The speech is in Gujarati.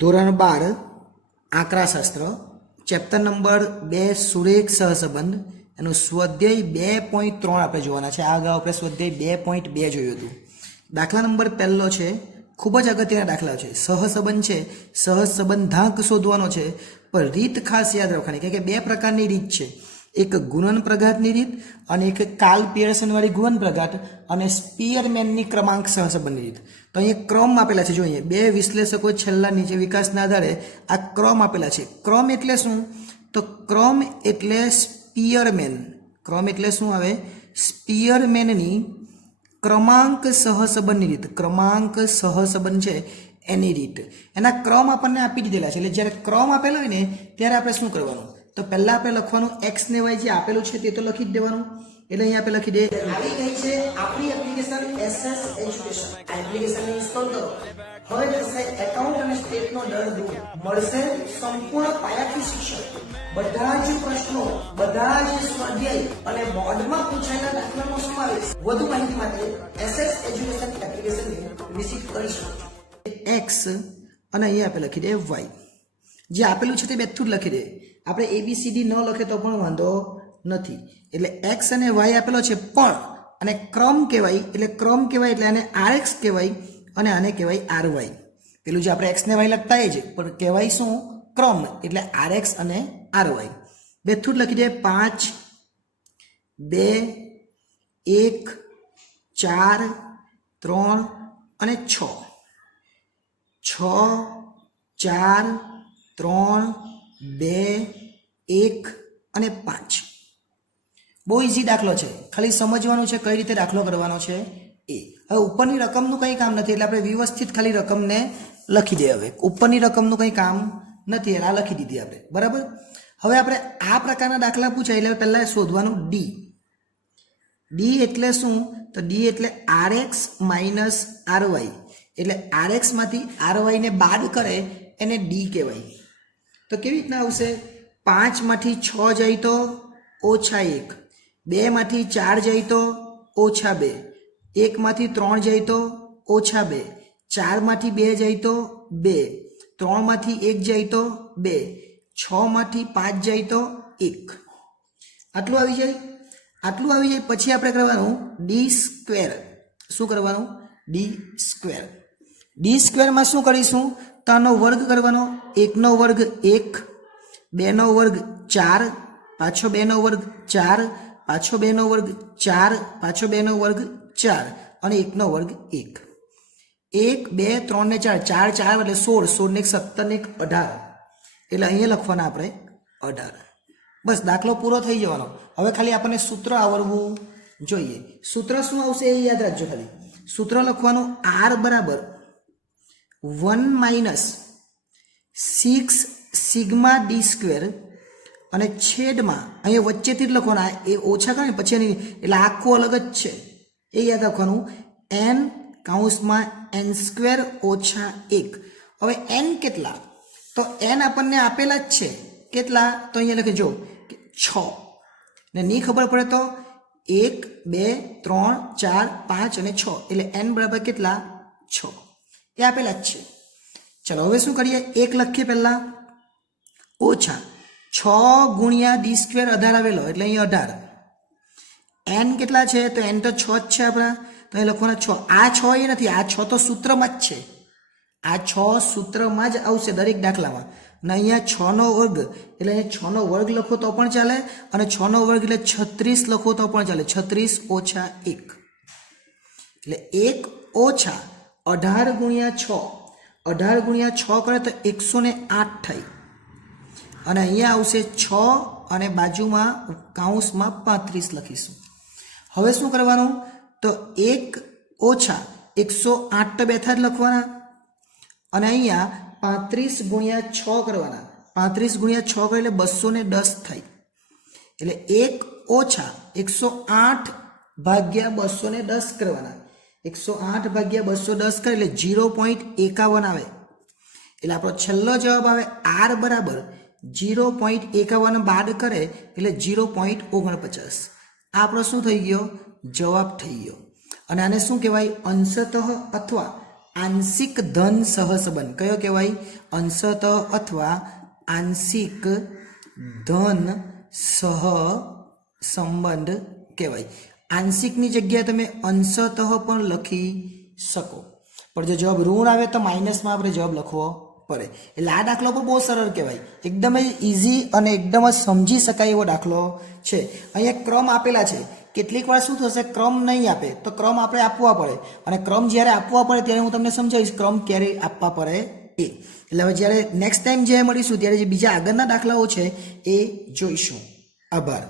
ધોરણ 12 આંકડાશાસ્ત્ર ચેપ્ટર નંબર 2 સુરેખ સહસંબંધ એનું સ્વાધ્યાય 2.3 આપણે જોવાના છે. આ અગાઉ આપણે સ્વાધ્યાય 2.2 જોયું હતું. દાખલા નંબર પહેલો છે, ખૂબ જ અગત્યના દાખલા છે. સહસંબંધ છે, સહસંબંધાંક શોધવાનો છે, પણ રીત ખાસ યાદ રાખવાની, કારણ કે બે પ્રકારની રીત છે. એક ગુણન પ્રઘાતની રીત અને એક કાર્લ પિયર્સન વાળી ગુણન પ્રઘાત અને સ્પીયરમેનની ક્રમાંક સહસંબંધની રીત. તો અહીંયા ક્રમ આપેલા છે. જો અહીંયા બે વિશ્લેષકો છેલ્લા નીચે વિકાસના આધારે આ ક્રમ આપેલા છે. ક્રમ એટલે શું? તો ક્રમ એટલે સ્પીયરમેન. ક્રમ એટલે શું આવે? સ્પીયરમેનની ક્રમાંક સહસંબંધની રીત. ક્રમાંક સહસંબંધ છે એની રીત. એના ક્રમ આપણને આપી દીધેલા છે. એટલે જ્યારે ક્રમ આપેલો હોય ને ત્યારે આપણે શું કરવાનું? તો પહેલા આપણે લખવાનું x ને y જે આપેલું છે તે તો લખી જ દેવાનું. એટલે અહીંયા આપણે લખી દે. આવી ગઈ છે આપણી એપ્લિકેશન SS એજ્યુકેશન. આ એપ્લિકેશનને ઇન્સ્ટોલ કરો. હવે જશે એકાઉન્ટ અને સ્ટેટનો દર દૂર. મળશે સંપૂર્ણ પાયાથી શિક્ષણ. બધા જ પ્રશ્નો, બધા જ સ્વાધ્યાય અને બોર્ડમાં પૂછાયેલા દાખલાનો સમાવેશ. વધુ માહિતી માટે SS એજ્યુકેશન એપ્લિકેશનને વિઝિટ કરી શકો છો. x અને અહીંયા આપણે લખી દે y. જે આપેલું છે તે બેઠું જ લખી દે. આપણે ABCD ન લખે તો પણ વાંધો નથી. એટલે x અને y આપેલો છે, પણ અને ક્રમ કહેવાય. એટલે ક્રમ કહેવાય એટલે આને RX કહેવાય અને આને કહેવાય RY. પેલું જે આપણે x ને y લખતા એ જ, પણ કહેવાય શું? ક્રમ. એટલે RX અને RY બેઠું જ લખી દે. 5 2 1 4 3 અને 6. 6 4 3 2 1 અને 5. બહુ ઇઝી દાખલો છે. ખાલી સમજવાનું છે કઈ રીતે દાખલો કરવાનો છે એ. હવે ઉપરની રકમનું કંઈ કામ નથી, એટલે આપણે વ્યવસ્થિત ખાલી રકમને લખી દે. હવે ઉપરની રકમનું કંઈ કામ નથી, એટલે આ લખી દીધી આપણે. બરાબર. હવે આપણે આ પ્રકારના દાખલા પૂછાય એટલે પહેલાં શોધવાનું D. D એટલે શું? તો D એટલે RX માઇનસ RY. એટલે RX માંથી RY ને બાદ કરે એને D કહેવાય. તો કેવી રીતના આવશે? 5 માંથી 6 જાય તો -1, 2 માંથી 4 જાય તો -2, 1 માંથી 3 જાય તો -2, 4 માંથી 2 જાય તો 2, 3 માંથી 1 જાય તો 2, 6 માંથી 5 જાય તો 1. આટલું આવી જાય. આટલું આવી જાય પછી આપણે કરવાનું D². શું કરવાનું? D². D² શું કરીશું? તો આનો વર્ગ કરવાનો. 1 નો વર્ગ 1, 2 નો વર્ગ 4, પાછો 2 નો વર્ગ 4, પાછો 2 નો વર્ગ 4, પાછો 2 નો વર્ગ 4 અને 1 નો વર્ગ 1. 1 2 3 ને 4, 4 4 એટલે 16, 16 ને 17 ને 18. એટલે અહીંયા લખવાના આપણે 18. બસ દાખલો પૂરો થઈ જવાનો. હવે ખાલી આપણને સૂત્ર આવડવું જોઈએ. સૂત્ર શું આવશે એ યાદ રાખજો. ખાલી સૂત્ર લખવાનું R બરાબર 1 માઇનસ 6 સિગ્મા D² અને છેદમાં અહીંયા વચ્ચેથી જ લખવાના. એ ઓછા કરે પછી એની એટલે આખું અલગ જ છે એ યાદ રાખવાનું. n કૌંસમાં n² ઓછા 1. હવે n કેટલા? તો n આપણને આપેલા જ છે. કેટલા? તો અહીંયા લખી જો 6. ને નહીં ખબર પડે તો 1 2 3 4 5 અને 6. એટલે n બરાબર કેટલા? 6. એ આપેલા જ છે. ચલો હવે શું કરીએ? 1 લખીએ પહેલા. ઓછા 6 ગુણ્યા D² 18 આવેલો એટલે અહીં 18. n કેટલા છે? તો n તો 6 જ છે આપણા. તો અહીં લખવાના 6. આ 6 એ નથી, આ 6 તો સૂત્રમાં જ છે. આ 6 સૂત્રમાં જ આવશે દરેક દાખલામાં. અને અહીંયા 6 નો વર્ગ એટલે અહીંયા 6 નો વર્ગ લખો તો પણ ચાલે અને 6 નો વર્ગ એટલે 36 લખો તો પણ ચાલે. 36 ઓછા 1 એટલે 1 ઓછા 18 ગુણ્યા 6. 18 ગુણ્યા 6 કરે તો 108 થાય. અને અહીંયા આવશે 6 અને બાજુમાં કૌંસમાં 35 લખીશું. હવે શું કરવાનું? તો 1 ઓછા 108 તો બેઠા જ લખવાના અને અહીંયા 35 ગુણ્યા 6 કરવાના. 35 ગુણ્યા 6 કરે એટલે 210 થાય. એટલે 1 ઓછા 108 ભાગ્યા 210 કરવાના. 108 ભાગ્યા 210 કરે એટલે 0.51 આવે. એટલે આપણો છેલ્લો જવાબ આવે R બરાબર 0.51 બાદ કરે એટલે 0.49. આ આપણો શું થઈ ગયો? જવાબ થઈ ગયો. અને આને શું કહેવાય? અંશતઃ અથવા આંશિક ધન સહસંબંધ કયો કહેવાય? અંશતઃ અથવા આંશિક ધન સહસંબંધ કહેવાય. આંશિકની જગ્યાએ તમે અંશતઃ પણ લખી શકો, પણ જો જવાબ ઋણ આવે તો માઇનસમાં આપણે જવાબ લખવો પડે. એટલે આ દાખલો પણ બહુ સરળ કહેવાય, એકદમ જ ઇઝી અને એકદમ જ સમજી શકાય એવો દાખલો છે. અહીંયા ક્રમ આપેલા છે, કેટલીક વાર શું થશે, ક્રમ નહીં આપે તો ક્રમ આપણે આપવા પડે, અને ક્રમ જ્યારે આપવા પડે ત્યારે હું તમને સમજાવીશ ક્રમ ક્યારે આપવા પડે એ. એટલે હવે જ્યારે નેક્સ્ટ ટાઈમ જ્યારે મળીશું ત્યારે જે બીજા આગળના દાખલાઓ છે એ જોઈશું. આભાર.